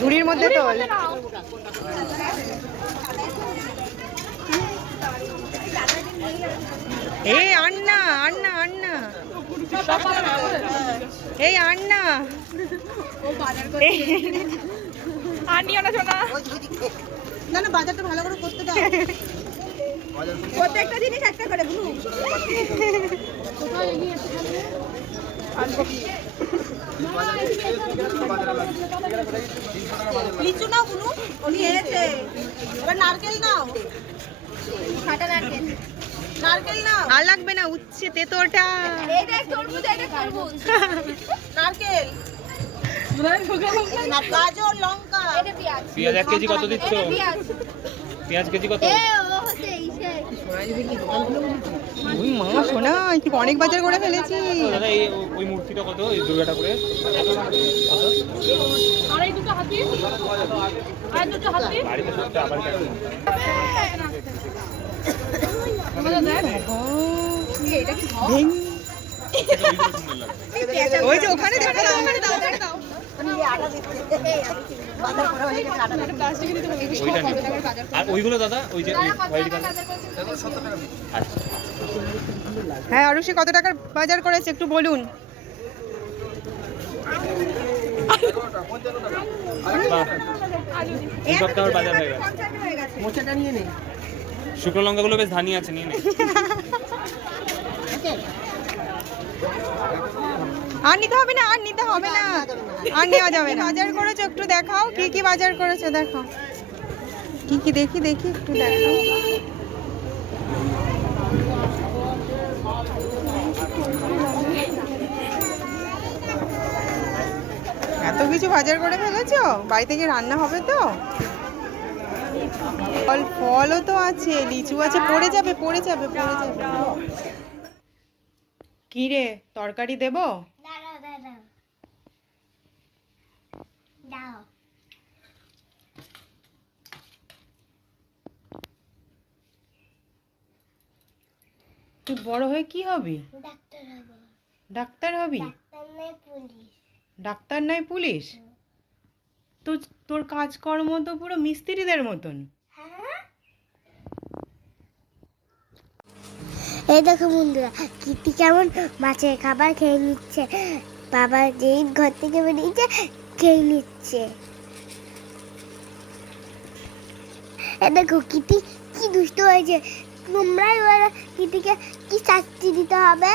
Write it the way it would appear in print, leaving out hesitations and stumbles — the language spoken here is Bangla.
ঝুড়ির মধ্যে তোল। এই আন্না আন্না আন্না, এই আন্না আনিও না শোনা। না না, বাজারটা ভালো করে করতে দাও। প্রত্যেকটা জিনিস একটা করে বুঝু। লিচু নাও বুনু, ওই এনেছে। এবার নারকেল নাও, কাটা নারকেল। নারকেল নাও। আর লাগবে না, উচ্ছে তেতোটা। এই দেখ তরমুজ, এই দেখ তরমুজ। নারকেল, গাজর, লঙ্কা। এটা পেঁয়াজ। পেঁয়াজ 1 কেজি কত দিচ্ছ? পেঁয়াজ কেজি কত? ওই মা সোনা, অনেক বাজার করে ফেলেছি। দাদা এই ওই মূর্তিটা কত? এই দুর্গাটা করে কত? আর এই দুটো হাতি, আর দুটো হাতি বাড়িতে সবটা আবার কেন? ওই যে ওখানে দেখো, ওখানে দাও, ওখানে দাও। আর ওইগুলো দাদা, ওই যে হোয়াইট কালার। হ্যাঁ আরুষি কত টাকার বাজার করেছে একটু বলুন। এই সপ্তাহের বাজার হয়ে গেছে। মোচাটা নিয়ে নে। শুকনো লঙ্কাগুলো বেশ ধানি আছে, নিয়ে নে। আর নিতে হবে না, আর নিতে হবে না, আর নেওয়া যাবে না। বাজার করেছো একটু দেখাও, কি কি বাজার করেছো দেখাও। কি কি দেখি দেখি একটু দেখাও। এত কিছু বাজার করে ফেলেছো, বাড়িতে কি রান্না হবে তো? ফল, ফলও তো আছে, লিচু আছে, পড়ে যাবে পড়ে যাবে পড়ে যাবে। কি রে, তরকারি দেবো? তুই বড় হয়ে কি হবি? ডাক্তার হবি? ডাক্তার নয় পুলিশ? তো তোর কাজকর্ম তো পুরো মিস্ত্রিদের মতন। এই দেখো বন্ধুরা, কিটি কেমন মাছের খাবার খেয়ে নিচ্ছে। বাবা যেই ঘর থেকে বেরিয়েছে খেয়ে নিচ্ছে। এই দেখো কিটি কি দুষ্ট হয়েছে। তোমরাই কিটিকে কি শাস্তি দিতে হবে?